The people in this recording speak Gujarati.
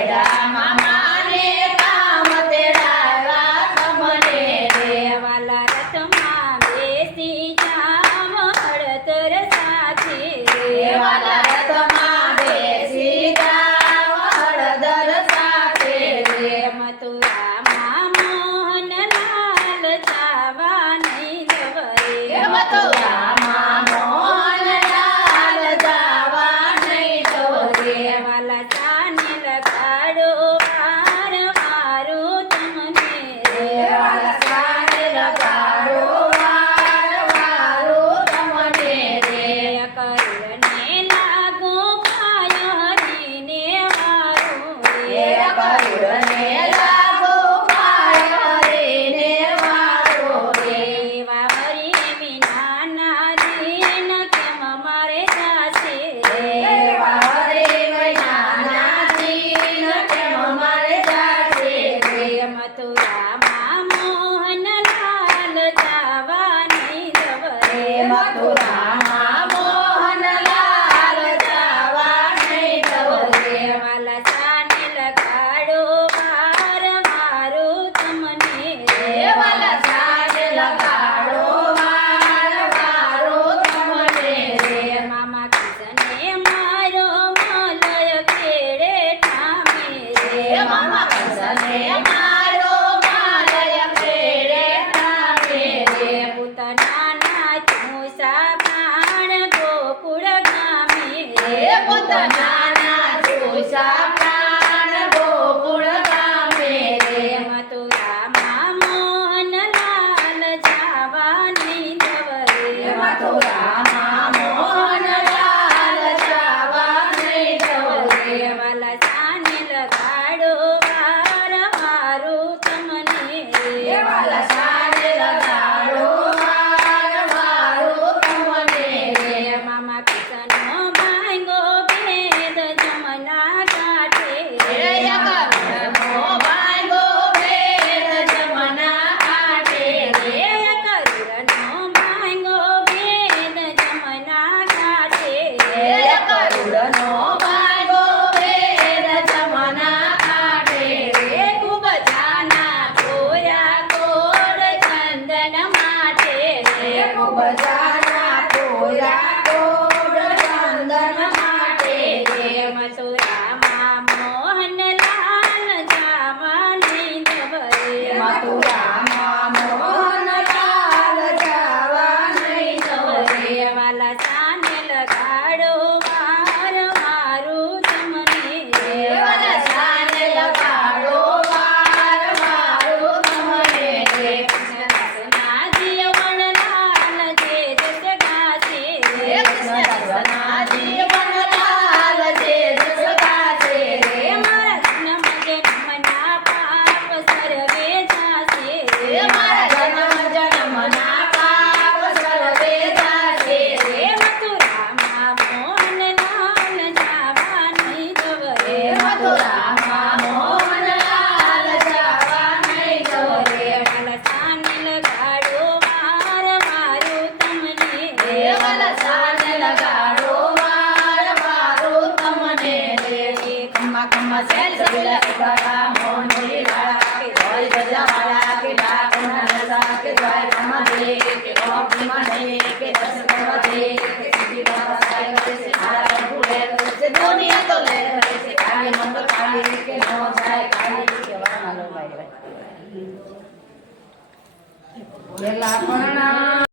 વૈરા મામાને કામ તેડાવ્યા તમને રે વાલા રથમાં બેસી જાવ હળદર સાથે રે વાલા રથમાં બેસી જાવ હળદર સાથે રે મથુરામાં મોહનલાલ જાવા નહીં દવરે મથુરામાં મોહનલાલ જાવા નહીં દવરે વાલા ચાને લગાડો વાર વારું તમને રે વાલા સાને લગાડો વાર વારું તમને રે કરુણને લાગો પાય હરીને વારું રે કરુણને લાગો પાય હરીને વારો રે એવા હરી વિના ના દિન કેમ મારે જાશે એવા હરે મૈનાના દિન કેમ મારે જાશે રે મથુરામાં મોહનલાલ જાવા નહીં દવરે મથુરામાં મોહનલાલ જાવા નહીં દવરે વાલા ચાને લગાડો વાર મારું તમને રે વાલા સાને લગાડો વાર વારો તમને રે મામા કિશને મારો મલય કેળે ઠામે રે મામા કંસને મારો માલય ખેડે ઠામે રે પૂતનાના ચૂસા પ્રાણ ગોકુળ ગામે રે પોતાના જોશા પ્રાણ ગોકુળ ગામે રે મથુરામાં મોહનલાલ જાવા નહીં દવરે મથુરામાં મોહનલાલ જાવા નહીં દવરે વાલા ચાને લગાડો વાર મારું તમને રે વાલા સાને લગાડો વાર વારો તમને રે મામા કિશનનો ભાંગો ભેદ જમના કાંઠે રે કરુણનો ભાંગો ભેદ જમના કાંઠે રે કરુણનો ભાંગો ભેદ જમના કાંઠે રે કરુણનો ભાંગો ભેદ જમના કાંઠે રે ખૂબ જાના કોરા કોર ચંદન માટે રે ખૂબ જાના કોરા કોડ ચંદન માટે રે મથુરામાં